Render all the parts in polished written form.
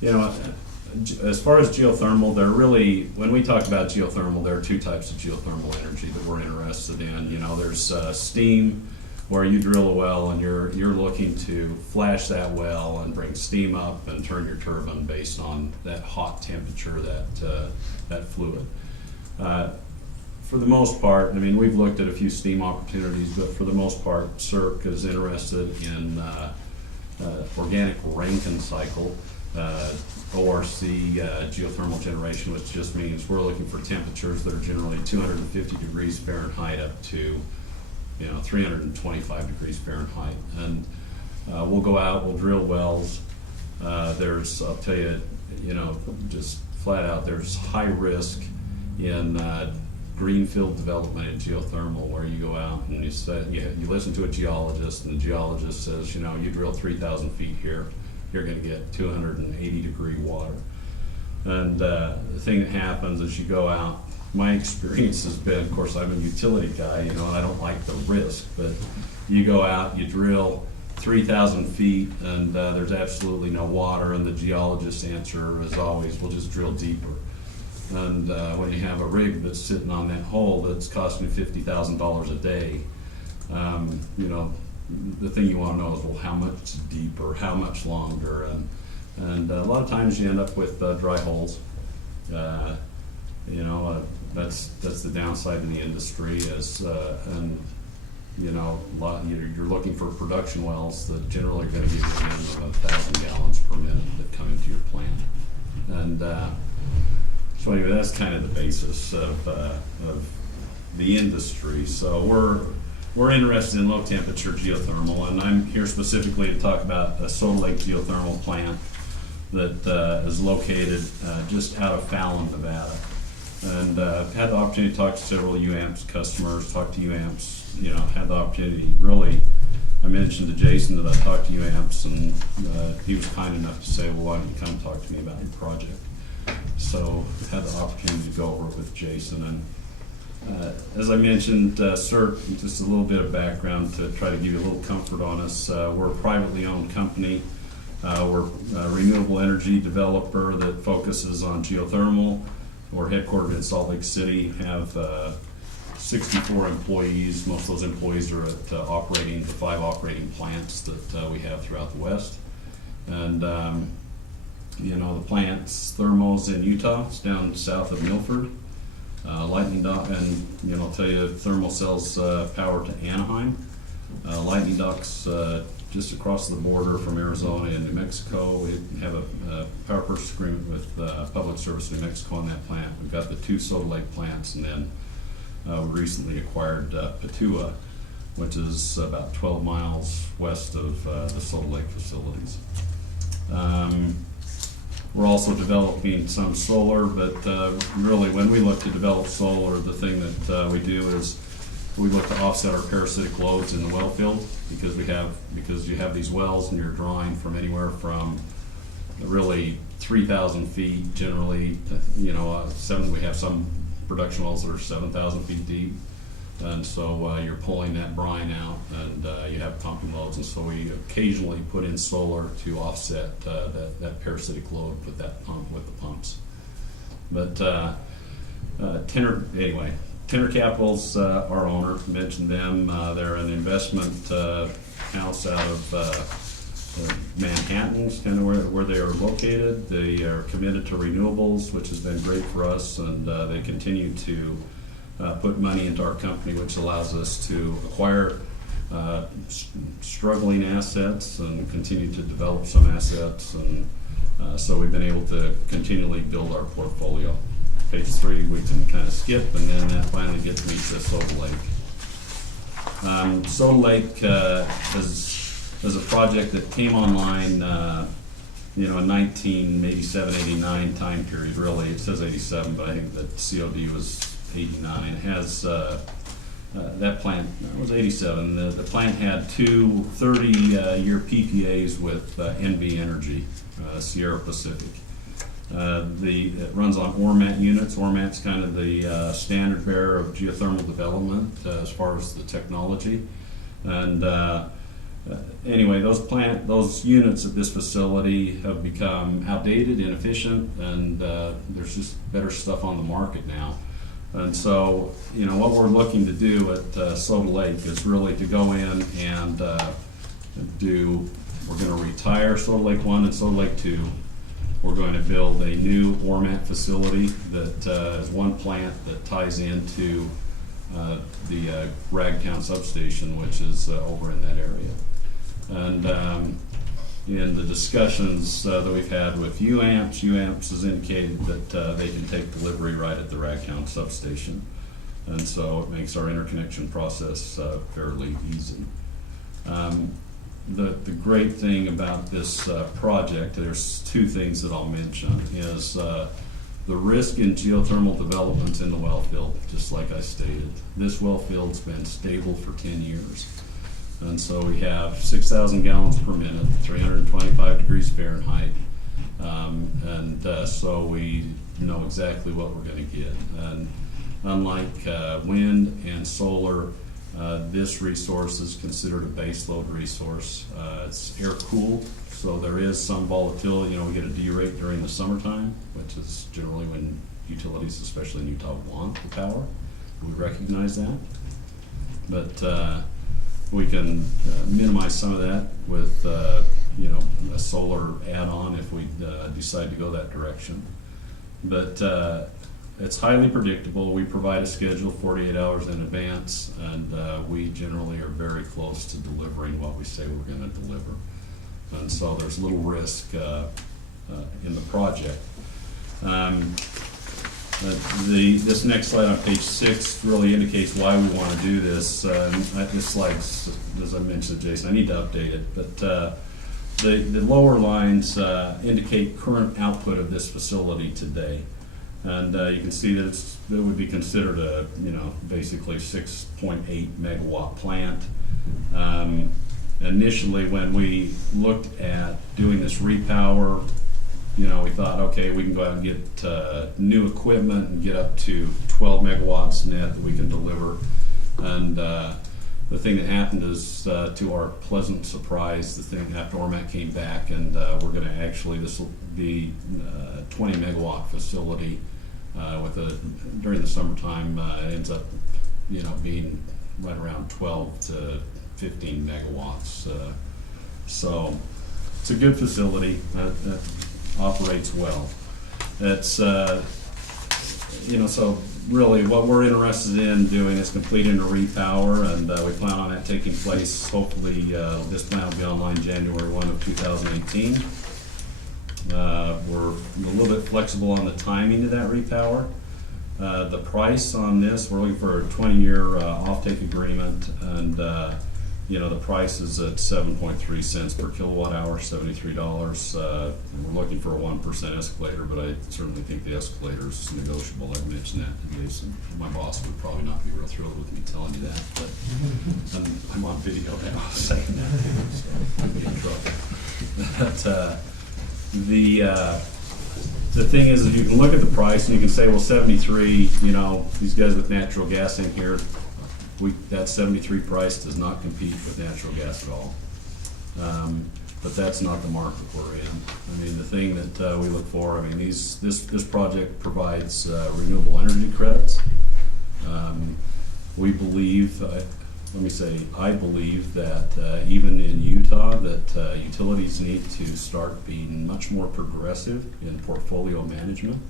You know, as far as geothermal, there really, when we talk about geothermal, there are two types of geothermal energy that we're interested in. You know, there's steam, where you drill a well and you're looking to flash that well and bring steam up and turn your turbine based on that hot temperature, that fluid. For the most part, I mean, we've looked at a few steam opportunities, but for the most part, CERC is interested in organic Rankine cycle, ORC geothermal generation, which just means we're looking for temperatures that are generally 250 degrees Fahrenheit up to 325 degrees Fahrenheit. And we'll go out, we'll drill wells. I'll tell you, just flat out, there's high risk in greenfield development in geothermal, where you go out and you listen to a geologist, and the geologist says, you drill 3,000 feet here, you're going to get 280 degree water. And the thing that happens is you go out, my experience has been, of course, I'm a utility guy, and I don't like the risk, but you go out, you drill 3,000 feet, and there's absolutely no water, and the geologist's answer is always, we'll just drill deeper. And when you have a rig that's sitting on that hole that's costing you $50,000 a day, the thing you want to know is, well, how much deeper, how much longer, and a lot of times you end up with dry holes. That's the downside in the industry is, you're looking for production wells that generally are going to be within 1,000 gallons per minute that come into your plant. And so anyway, that's kind of the basis of the industry. So we're interested in low temperature geothermal, and I'm here specifically to talk about a Soda Lake geothermal plant that is located just out of Fallon, Nevada. And I've had the opportunity to talk to several UAMPS customers, talk to UAMPS, had the opportunity, really, I mentioned to Jason that I talked to UAMPS, and he was kind enough to say, well, why don't you come talk to me about your project? So I had the opportunity to go over it with Jason. And as I mentioned, CERC, just a little bit of background to try to give you a little comfort on us. We're a privately owned company. We're a renewable energy developer that focuses on geothermal. We're headquartered in Salt Lake City, have 64 employees. Most of those employees are at the 5 operating plants that we have throughout the West. And the plant's Thermos in Utah. It's down south of Milford. Lightning Dock, and I'll tell you, Thermal sells power to Anaheim. Lightning Dock's just across the border from Arizona and New Mexico. We have a power purchase agreement with Public Service New Mexico on that plant. We've got the 2 Soda Lake plants, and then we recently acquired Patua, which is about 12 miles west of the Soda Lake facilities. We're also developing some solar, but really when we look to develop solar, the thing that we do is we look to offset our parasitic loads in the well field, because you have these wells and you're drawing from anywhere from really 3,000 feet generally, we have some production wells that are 7,000 feet deep. And so you're pulling that brine out, and you have pumping loads, and so we occasionally put in solar to offset that parasitic load with the pumps. But Tenor Capital's our owner. Mentioned them. They're an investment house out of Manhattan, kind of where they are located. They are committed to renewables, which has been great for us, and they continue to put money into our company, which allows us to acquire struggling assets and continue to develop some assets, and so we've been able to continually build our portfolio. Page 3 we can kind of skip, and then that finally gets me to Soda Lake. Soda Lake is a project that came online in 1987, 89 time period. Really, it says 87, but I think that COD was 89. It has that plant was 87. The plant had 2 30-year PPAs with NV Energy, Sierra Pacific. It runs on ORMAT units. ORMAT's kind of the standard bearer of geothermal development as far as the technology. And Anyway, those units at this facility have become outdated, inefficient, and there's just better stuff on the market now. And so, what we're looking to do at Soda Lake is really to go in and we're going to retire Soda Lake 1 and Soda Lake 2. We're going to build a new ORMAT facility that is one plant that ties into the Ragtown substation, which is over in that area. And in the discussions that we've had with UAMPS has indicated that they can take delivery right at the Ragtown substation. And so it makes our interconnection process fairly easy. The great thing about this project, there's two things that I'll mention, is the risk in geothermal developments in the well field, just like I stated. This well field's been stable for 10 years. And so we have 6,000 gallons per minute, 325 degrees Fahrenheit. So we know exactly what we're going to get. And unlike wind and solar, this resource is considered a baseload resource. It's air cooled, so there is some volatility. We get a D-rate during the summertime, which is generally when utilities, especially in Utah, want the power. We recognize that. But we can minimize some of that with a solar add-on if we decide to go that direction. But it's highly predictable. We provide a schedule 48 hours in advance, and we generally are very close to delivering what we say we're going to deliver. And so there's little risk in the project. This next slide on page 6 really indicates why we want to do this. This slide, as I mentioned to Jason, I need to update it, but the lower lines indicate current output of this facility today. And you can see that it would be considered a, basically 6.8 megawatt plant. Initially, when we looked at doing this repower, we thought, okay, we can go out and get new equipment and get up to 12 megawatts net that we can deliver. And the thing that happened is, to our pleasant surprise, the thing after ORMAT came back, and we're going to actually, this will be a 20 megawatt facility. During the summertime, it ends up, being right around 12 to 15 megawatts. So it's a good facility that operates well. It's, so really what we're interested in doing is completing a repower, and we plan on that taking place, hopefully this plant will be online January 1 of 2018. We're a little bit flexible on the timing of that repower. The price on this, we're looking for a 20-year offtake agreement, and the price is at 7.3 cents per kilowatt hour, $73. We're looking for a 1% escalator, but I certainly think the escalator is negotiable. I've mentioned that to Jason. My boss would probably not be real thrilled with me telling you that, but I'm on video now saying that, so I'd be in trouble. But, the thing is, if you can look at the price and you can say, well, 73, these guys with natural gas in here, that 73 price does not compete with natural gas at all. But that's not the market we're in. The thing that we look for, this project provides renewable energy credits. We believe, I believe that even in Utah, that utilities need to start being much more progressive in portfolio management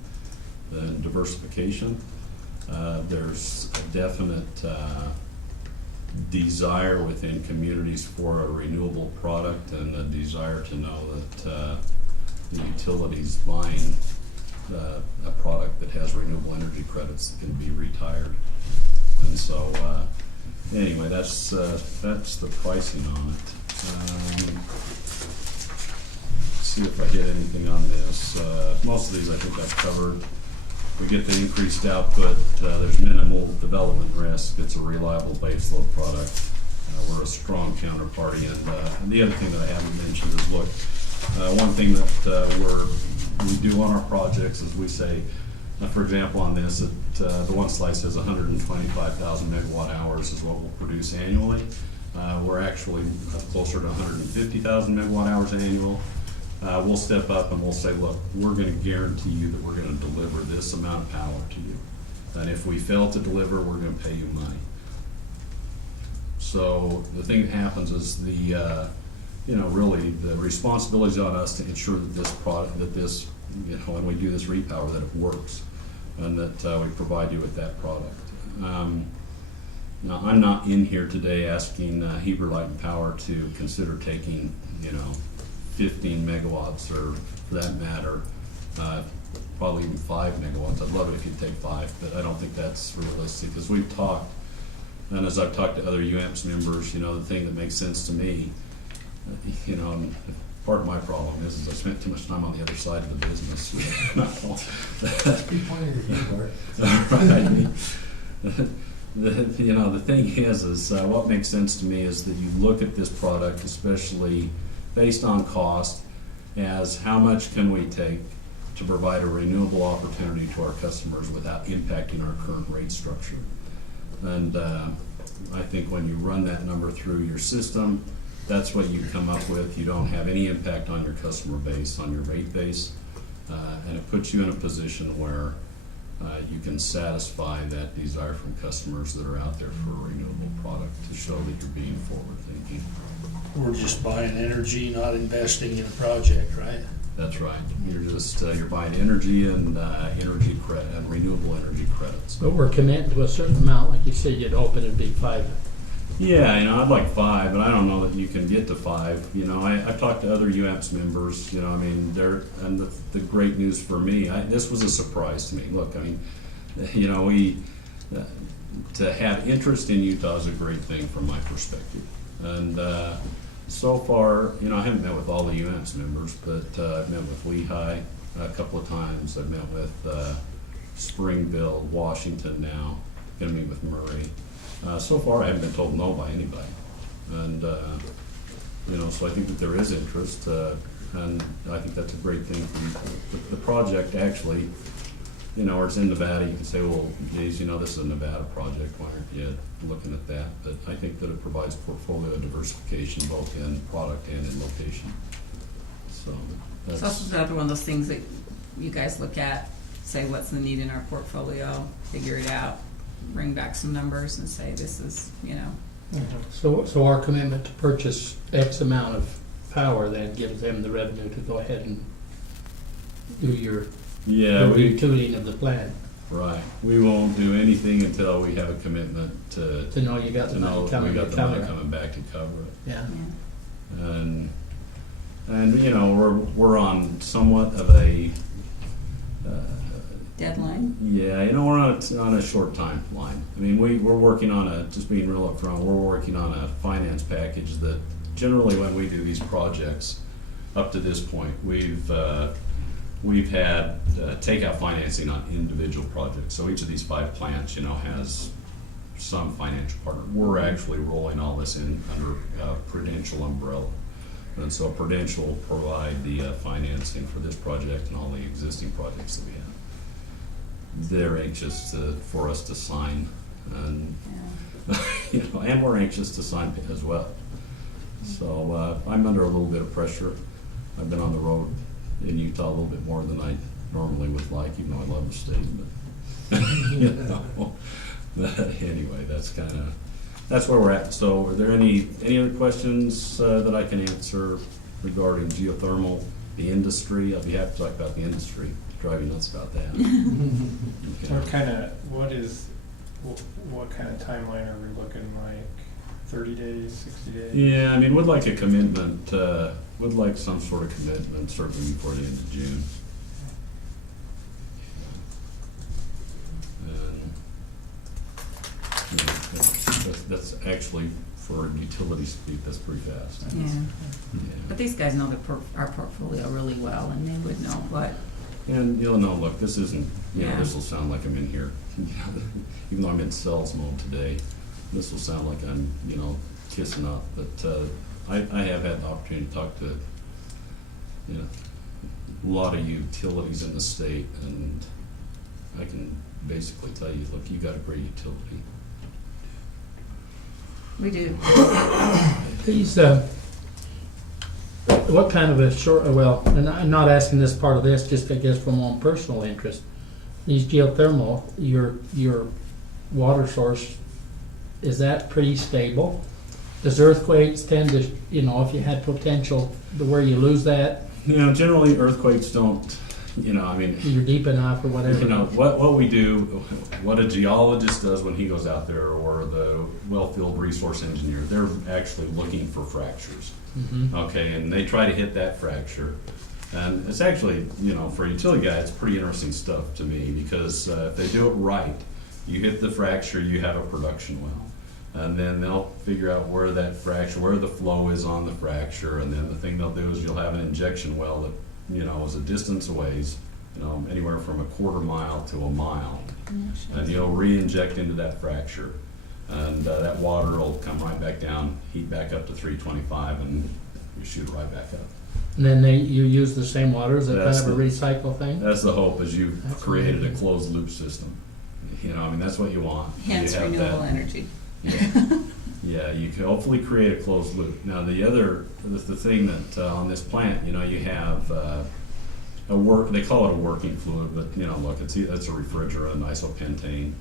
and diversification. There's a definite desire within communities for a renewable product, and a desire to know that the utilities buying a product that has renewable energy credits that can be retired. And so anyway, that's the pricing on it. Let's see if I hit anything on this. Most of these I think I've covered. We get the increased output. There's minimal development risk. It's a reliable baseload product. We're a strong counterparty. And the other thing that I haven't mentioned is, look, one thing that we do on our projects is we say, for example, on this, the one slide says 125,000 megawatt hours is what we'll produce annually. We're actually closer to 150,000 megawatt hours annual. We'll step up and we'll say, look, we're gonna guarantee you that we're gonna deliver this amount of power to you. And if we fail to deliver, we're gonna pay you money. So the thing that happens is really the responsibility is on us to ensure that this product, when we do this repower, that it works and that we provide you with that product. Now, I'm not in here today asking Heber Light and Power to consider taking, 15 megawatts, or for that matter, probably even 5 megawatts. I'd love it if you'd take 5, but I don't think that's realistic. As we've talked, and as I've talked to other UAMPS members, the thing that makes sense to me, and part of my problem is I spent too much time on the other side of the business. You pointed at you, Bart. The thing is what makes sense to me is that you look at this product, especially based on cost, as how much can we take to provide a renewable opportunity to our customers without impacting our current rate structure. And I think when you run that number through your system, that's what you come up with. You don't have any impact on your customer base, on your rate base, and it puts you in a position where you can satisfy that desire from customers that are out there for a renewable product to show that you're being forward-thinking. We're just buying energy, not investing in a project, right? That's right. You're just you're buying energy and energy credit and renewable energy credits. But we're committing to a certain amount, like you said, you'd hope it'd be 5. Yeah, I'd like 5, but I don't know that you can get to 5. I've talked to other UAMPS members. And the great news for me, this was a surprise to me. Look, we to have interest in Utah is a great thing from my perspective. And so far, I haven't met with all the UAMPS members, but I've met with Lehigh a couple of times. I've met with Springville, Washington now. Going to meet with Murray. So far, I haven't been told no by anybody. And, so I think that there is interest, and I think that's a great thing for you. The project actually, where it's in Nevada, you can say, well, geez, this is a Nevada project, why aren't you looking at that? But I think that it provides portfolio diversification both in product and in location. So So that's another one of those things that you guys look at, say what's the need in our portfolio, figure it out, bring back some numbers and say this is, So our commitment to purchase X amount of power then gives them the revenue to go ahead and do your tuning of the plant. Right. We won't do anything until we have a commitment To know you got the money coming we got to the cover money it. coming back to cover it. Yeah. And we're on somewhat of a Deadline. yeah, we're on a short timeline. We're working on just being real upfront, we're working on a finance package that generally when we do these projects up to this point, we've had takeout financing on individual projects. So each of these 5 plants, has some financial partner. We're actually rolling all this in under Prudential umbrella. And so Prudential will provide the financing for this project and all the existing projects that we have. They're anxious for us to sign, and and we're anxious to sign as well. So I'm under a little bit of pressure. I've been on the road in Utah a little bit more than I normally would like, even though I love the state. But but anyway, that's where we're at. So are there any other questions that I can answer regarding geothermal, the industry? I'll be happy to talk about the industry. Drive you nuts about that. What kind of timeline are we looking like? 30 days, 60 days? Yeah, would like a commitment, would like some sort of commitment, certainly before the end of June. And that's actually, for utility speak, that's pretty fast. Yeah. Yeah. But these guys know our portfolio really well, and they would know what. And you'll know, look, this isn't, Yeah. this will sound like I'm in here, even though I'm in sales mode today, this will sound like I'm, kissing up, but I have had the opportunity to talk to, a lot of utilities in the state, and I can basically tell you, look, you got a great utility. We do. These, what kind of a short, well, and I'm not asking this part of this, just I guess from my own personal interest. These geothermal, your water source, is that pretty stable? Does earthquakes tend to, if you had potential to where you lose that, Generally earthquakes don't, I mean, you're deep enough or whatever? what we do, what a geologist does when he goes out there, or the wellfield resource engineer, they're actually looking for fractures. Mhm. Okay, and they try to hit that fracture. And it's actually, for a utility guy, it's pretty interesting stuff to me, because if they do it right, you hit the fracture, you have a production well. And then they'll figure out where that fracture, where the flow is on the fracture, and then the thing they'll do is you'll have an injection well that, is a distance away, anywhere from a quarter mile to a mile. And you'll re-inject into that fracture. And that water will come right back down, heat back up to 325, and you shoot it right back up. And then you use the same water, is that kind That's of a the- recycle thing? That's the hope, is you've That's created a amazing. closed loop system. That's what you want. Hence You have renewable that- energy. Yeah, you can hopefully create a closed loop. Now, the thing that on this plant, you have they call it a working fluid, but look, it's a refrigerant, isopentane,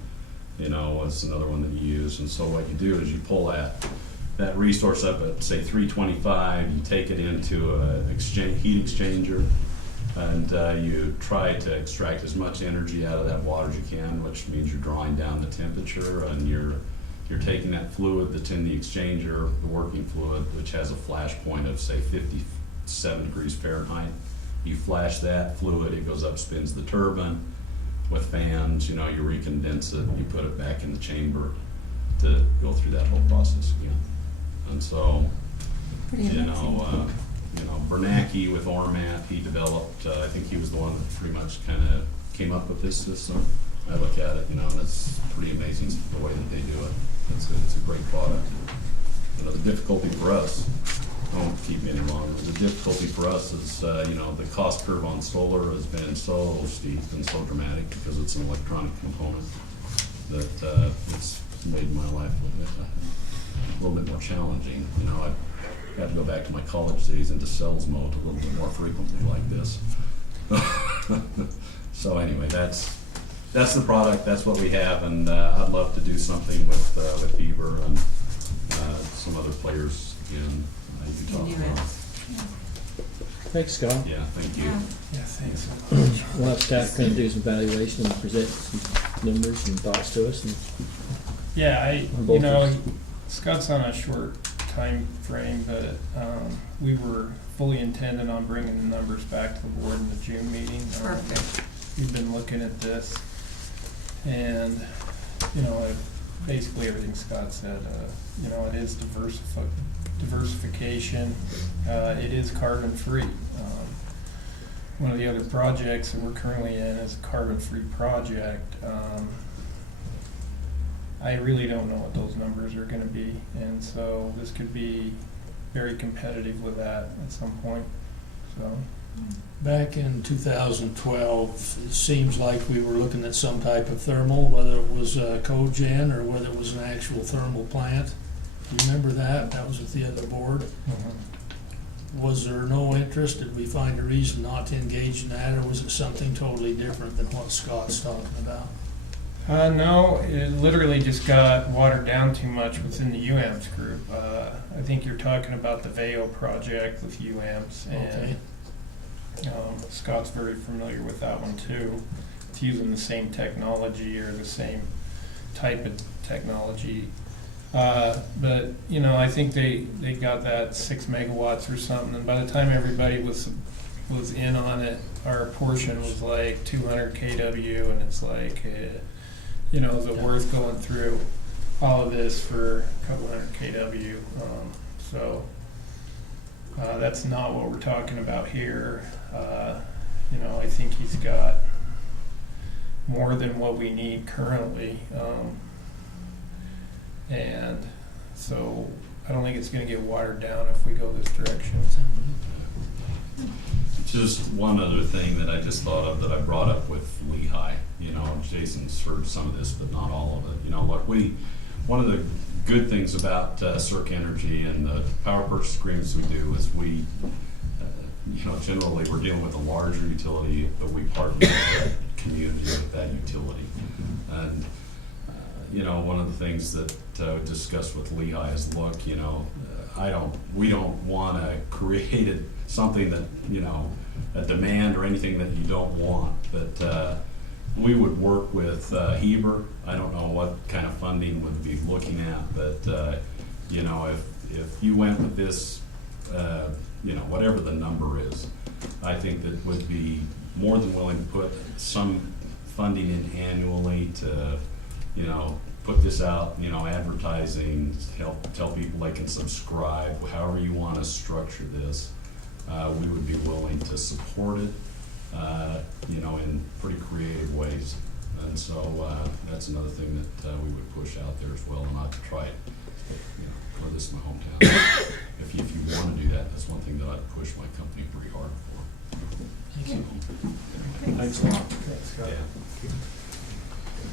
it's another one that you use. And so what you do is you pull that resource up at, say, 325, you take it into a heat exchanger, and you try to extract as much energy out of that water as you can, which means you're drawing down the temperature, and you're taking that fluid that's in the exchanger, the working fluid, which has a flash point of, say, 57 degrees Fahrenheit. You flash that fluid, it goes up, spins the turbine with fans, you recondense it, you put it back in the chamber to go through that whole process again. And so, Pretty amazing. Bernanke with Ormat, he developed, I think he was the one that pretty much kind of came up with this system. I look at it, and it's pretty amazing the way that they do it. It's a great product. The difficulty for us, I won't keep you any longer, the difficulty for us is, the cost curve on solar has been so steep and so dramatic because it's an electronic component that it's made my life a little bit more challenging. I had to go back to my college days into sales mode a little bit more frequently like this. So anyway, that's the product, that's what we have, and I'd love to do something with Heber and some other players in Utah. In US. Thanks, Scott. Yeah, thank you. Yeah. Yeah, thanks. We'll have Scott come do some evaluation and present some numbers and thoughts to us. And Yeah, On both ends. Scott's on a short time frame, but we were fully intended on bringing the numbers back to the board in the June meeting. Perfect. We've been looking at this, and, basically everything Scott said, it is diversification, it is carbon-free. One of the other projects that we're currently in is a carbon-free project. I really don't know what those numbers are gonna be, and so this could be very competitive with that at some point, so. Back in 2012, it seems like we were looking at some type of thermal, whether it was cogen or whether it was an actual thermal plant. Do you remember that? That was with the other board. Was there no interest? Did we find a reason not to engage in that, or was it something totally different than what Scott's talking about? No, it literally just got watered down too much within the UAMPS group. I think you're talking about the VAO project with UAMPS, Okay. and Scott's very familiar with that one too. It's using the same technology or the same type of technology. But, I think they got that 6 megawatts or something, and by the time everybody was in on it, our portion was like 200 kW, and it's like, is it worth going through all of this for a couple hundred kW? So that's not what we're talking about here. I think he's got more than what we need currently. And so I don't think it's gonna get watered down if we go this direction. Just one other thing that I just thought of that I brought up with Lehigh. Jason's heard some of this, but not all of it. Look, we one of the good things about Circ Energy and the power purchase agreements we do is we, generally we're dealing with a larger utility, but we partner with that community with that utility. And, one of the things that we discussed with Lehigh is, look, we don't want to create something that, a demand or anything that you don't want, but we would work with Heber. I don't know what kind of funding we'd be looking at, but if you went with this, whatever the number is, I think that would be more than willing to put some funding in annually to, put this out, advertising, tell people they can subscribe, however you want to structure this. We would be willing to support it, in pretty creative ways. And so that's another thing that we would push out there as well, and not to try it, for this in my hometown. If you want to do that, that's one thing that I'd push my company pretty hard for. Thank you. Thanks a lot. Yeah.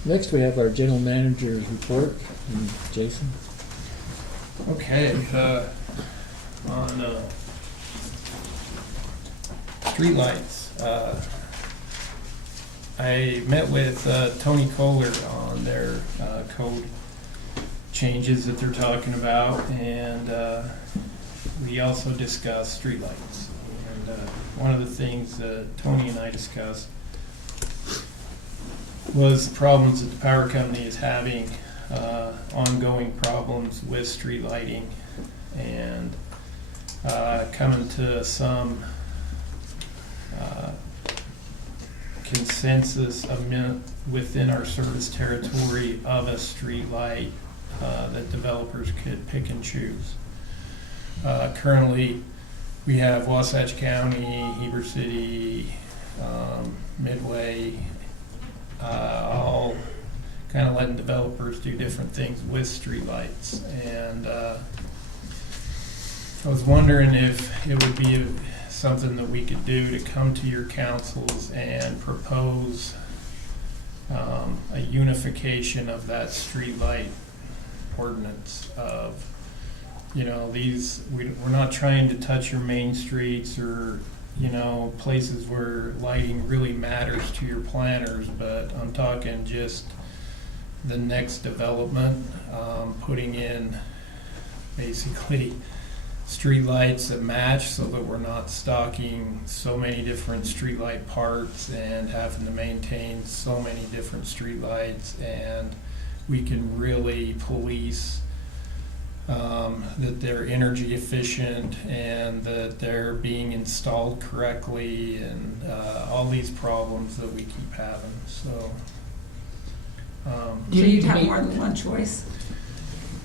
Next, we have our general manager's report, and Jason. Okay, on streetlights, I met with Tony Kohler on their code changes that they're talking about, and we also discussed streetlights. And one of the things that Tony and I discussed was the problems that the power company is having, ongoing problems with street lighting, and coming to some consensus within our service territory of a street light that developers could pick and choose. Currently, we have Wasatch County, Heber City, Midway, all kind of letting developers do different things with streetlights. And I was wondering if it would be something that we could do to come to your councils and propose a unification of that streetlight ordinance of, we're not trying to touch your main streets or places where lighting really matters to your planners, but I'm talking just the next development, putting in basically streetlights that match so that we're not stocking so many different streetlight parts and having to maintain so many different streetlights, and we can really police that they're energy efficient and that they're being installed correctly, and all these problems that we keep having. So So you'd have more than one choice?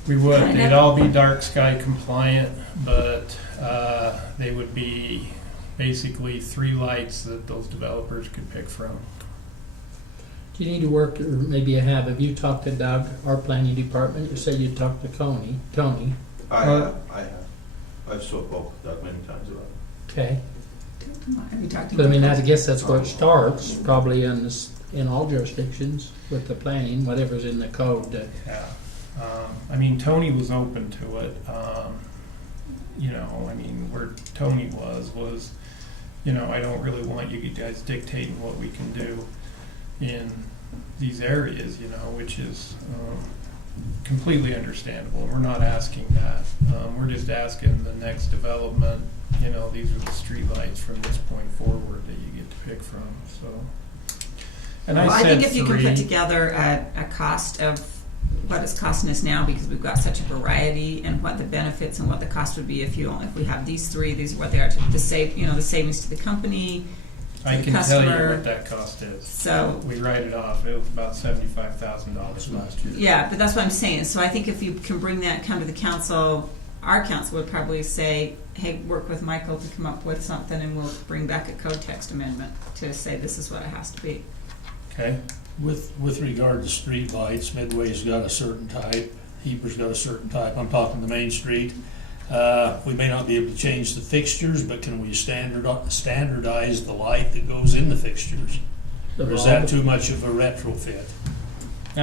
we would. Kind of. They'd all be dark sky compliant, but they would be basically 3 lights that those developers could pick from. Do you need to work, or maybe you have you talked to Doug, our planning department? You said you talked to Tony. I have. I've spoken with Doug many times about it. Okay. Have you talked to But I mean, him? I guess that's where it starts, probably in all jurisdictions with the planning, whatever's in the code. Yeah. Tony was open to it. Where Tony was, I don't really want you guys dictating what we can do in these areas, which is completely understandable. We're not asking that. We're just asking the next development, these are the streetlights from this point forward that you get to pick from, so. And Well, I said think if you can 3. put together a cost of what it's costing us now, because we've got such a variety, and what the benefits and what the cost would be if we have these 3, these are what they are to the savings to the company, I the can tell you customer. what that cost is. So We write it off. It was about $75,000 last year. yeah, but that's what I'm saying. So I think if you can bring that, come to the council, our council would probably say, hey, work with Michael to come up with something, and we'll bring back a code text amendment to say this is what it has to be. Okay. With regard to street lights, Midway's got a certain type, Heber's got a certain type. I'm talking the Main Street. We may not be able to change the fixtures, but can we standardize the light that goes in the fixtures? Or is that too much of a retrofit?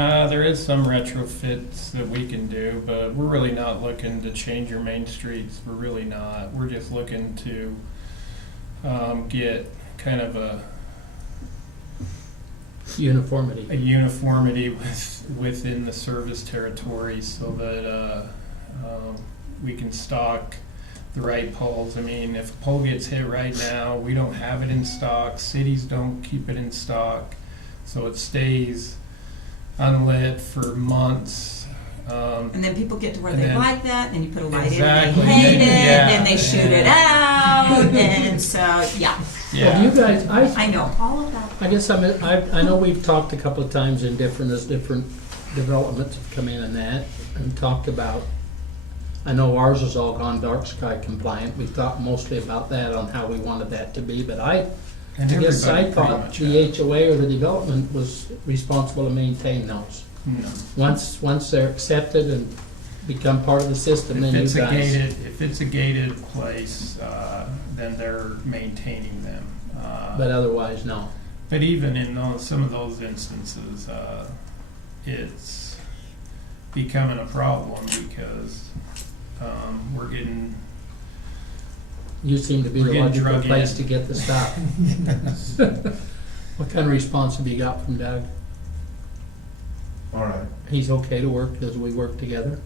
There is some retrofits that we can do, but we're really not looking to change your main streets. We're really not. We're just looking to get kind of a Uniformity. uniformity within the service territory so that we can stock the right poles. I mean, if a pole gets hit right now, we don't have it in stock. Cities don't keep it in stock, so it stays unlit for months. And then people get to where And they then- like that, and you put a light Exactly. in, and they hate it, Yeah. and they shoot it out, and so, yeah, Well, you guys, I know all of that. I guess I know we've talked a couple of times in different developments have come in and that, and talked about, I know ours has all gone dark sky compliant. We thought mostly about that on how we wanted that to be, but I And guess I everybody pretty thought much the has. HOA or the development was responsible to maintain those. No. Once they're accepted and become part of the system, then you guys. If it's a gated place, then they're maintaining them. But otherwise, no. But even in some of those instances, it's becoming a problem because we're getting. You seem to be We're the getting logical drug place in. to get the stuff. What kind of response have you got from Doug? All right. He's okay to work as we work together?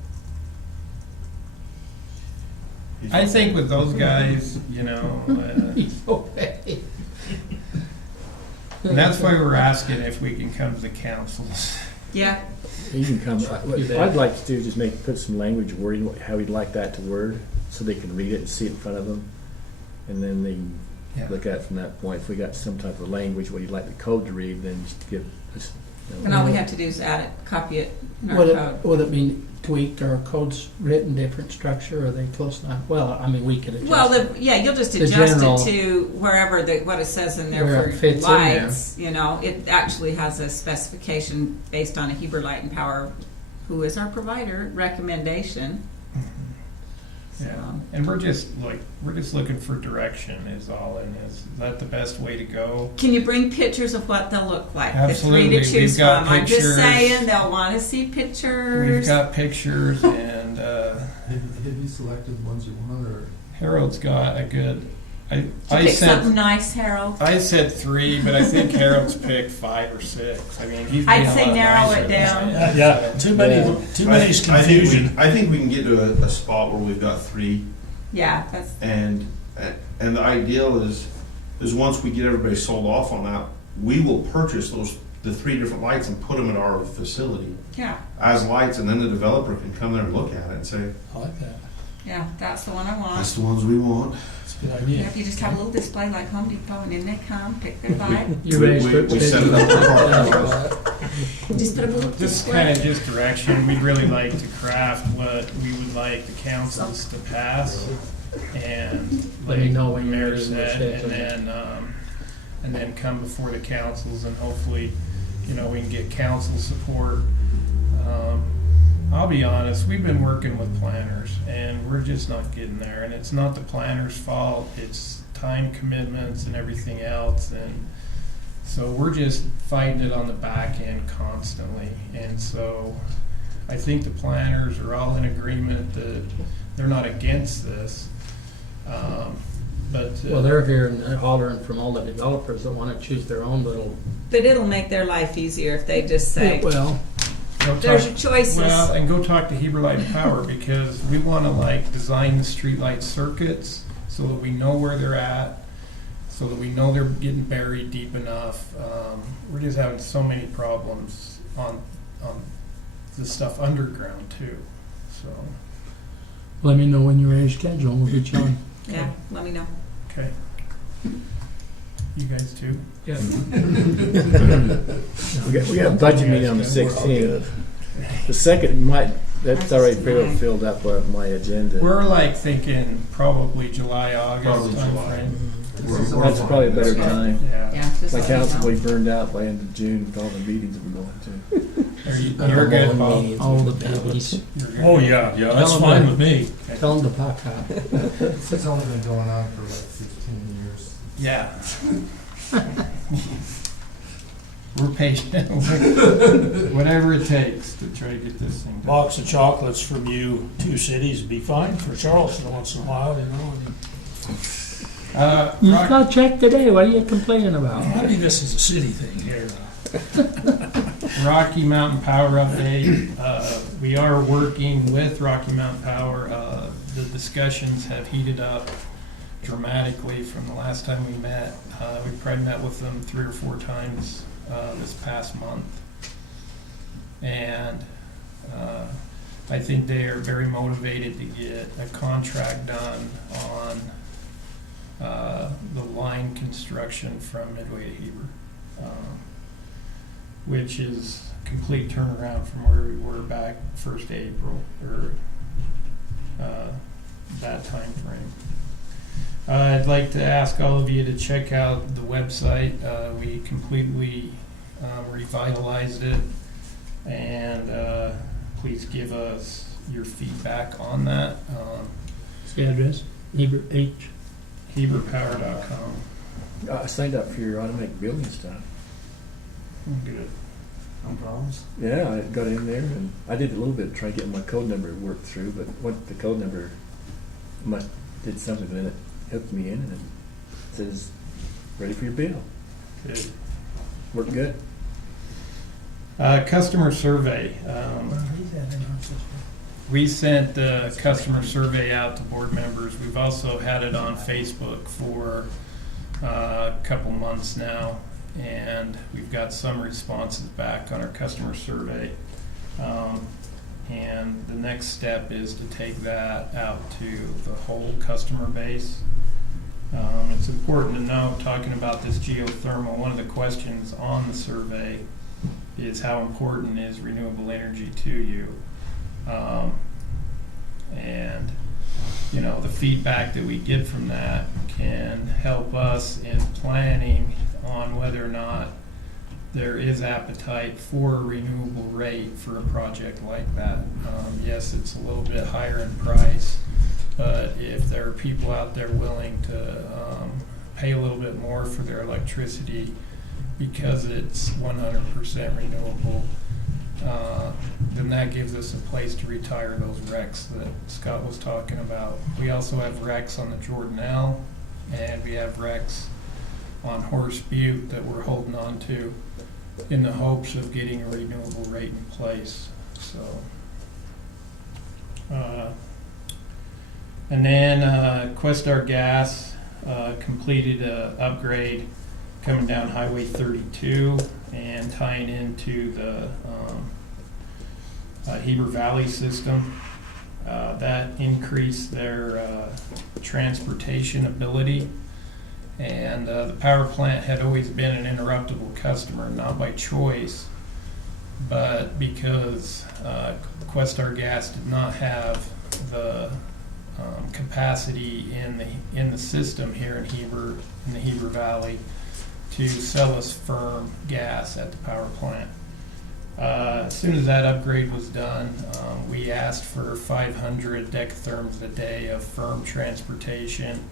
I think with those guys, you know, He's okay. and that's why we're asking if we can come to the councils. Yeah, You can come, what You bet. I'd like to do is just put some language wording, how we'd like that to word, so they can read it and see it in front of them. And then they can Yeah. look at it from that point. If we got some type of language, what you'd like the code to read, then just give us. and all we have to do is add it, copy it in our Would code. would it be tweaked or codes written different structure? Are they close enough? Well, I mean, we could adjust. Well, it. you'll just The adjust general- it to wherever what it says in there Where it for fits in there. lights. You know, it actually has a specification based on a Heber Light and Power, who is our provider, recommendation. So, Yeah, and we're just looking for direction is all, and is that the best way to go? can you bring pictures of what they'll look like? Absolutely. The three to choose We've got from. I'm just pictures. saying, they'll want to see pictures. We've got pictures, and Have you selected the ones you want, or? Harold's got a good. Did I you pick something said nice, Harold? 3, but I think Harold's picked 5 or 6. I mean, he's. I'd being a say lot narrow nicer it than down. I am. Yeah, too many, Yeah. too many is I think confusion. I think we can get to a spot where we've got 3, Yeah, that's, and the ideal is once we get everybody sold off on that, we will purchase the 3 different lights and put them in our facility yeah, as lights, and then the developer can come there and look at it and say, I like that. yeah, that's the one I want. that's the ones we want. That's a good Yeah, idea. if you just have a little display like Home Depot, and then they come, pick their light, You We- raised we- it. we set it up for just put a little Just display. kind of just direction. We'd really like to craft what we would like the councils to pass, and Let me like know when the you're mayor ready, we'll said, schedule and then come before the councils, and hopefully, you know, we can get council support. I'll be honest, we've been working with planners, and we're just not getting there, and it's not the planner's fault, it's time commitments and everything else, and so we're just fighting it on the back end constantly, and so I think the planners are all in agreement that they're not against this, but. Well, they're hearing, they're hollering from all the developers that want to choose their own little. But it'll make their life easier if they just say, Well, go there's talk- your choices. Well, and go talk to Heber Light and Power, because we want to like design the streetlight circuits so that we know where they're at, so that we know they're getting buried deep enough. We're just having so many problems on the stuff underground too, so, let me know when you're ready to schedule, and we'll get you on. Yeah, let me know. okay. You guys too? Yeah. We got a budget meeting on the 16th. The second that's already pretty well filled up on my agenda. We're like thinking probably July, August Probably July. timeframe. That's probably a better time. Yeah. Yeah, just My let me council know. will be burned out by end of June with all the meetings we're going to. You're good, Bob. All the babies. You're good. Oh, yeah, that's Tell 'em fine that. with me. Tell them to buck up. It's only been going on for like 16 years. Yeah. we're patient, whatever it takes to try to get this thing done. Box of chocolates from you, two cities would be fine for Charleston once in a while, you know. You Rock- got checked today, what are you complaining about? Maybe this is a city thing here. Rocky Mountain Power update. We are working with Rocky Mountain Power. The discussions have heated up dramatically from the last time we met. We probably met with them 3 or 4 times this past month. And I think they are very motivated to get a contract done on the line construction from Midway to Heber. Which is a complete turnaround from where we were back 1st April, or that time frame. I'd like to ask all of you to check out the website. We completely revitalized it, and please give us your feedback on that. What's the address? Heber H. HeberPower.com. I signed up for your automatic billing stuff. Good. No problems? Yeah, I got in there and I did a little bit to try to get my code number worked through, but what the code number did something and then it hooked me in and it says, ready for your bill. Good. Worked good. Customer survey. We sent the customer survey out to board members. We've also had it on Facebook for a couple months now, and we've got some responses back on our customer survey. And the next step is to take that out to the whole customer base. It's important to note, talking about this geothermal, one of the questions on the survey is how important is renewable energy to you? And you know, the feedback that we get from that can help us in planning on whether or not there is appetite for a renewable rate for a project like that. Yes, it's a little bit higher in price, but if there are people out there willing to pay a little bit more for their electricity because it's 100% renewable, then that gives us a place to retire those RECs that Scott was talking about. We also have RECs on the Jordanelle, and we have RECs on Horse Butte that we're holding on to in the hopes of getting a renewable rate in place. So, and then Questar Gas completed an upgrade coming down Highway 32 and tying into the Heber Valley system. That increased their transportation ability. And the power plant had always been an interruptible customer, not by choice, but because Questar Gas did not have the capacity in the system here in Heber, in the Heber Valley, to sell us firm gas at the power plant. As soon as that upgrade was done, we asked for 500 decatherms a day of firm transportation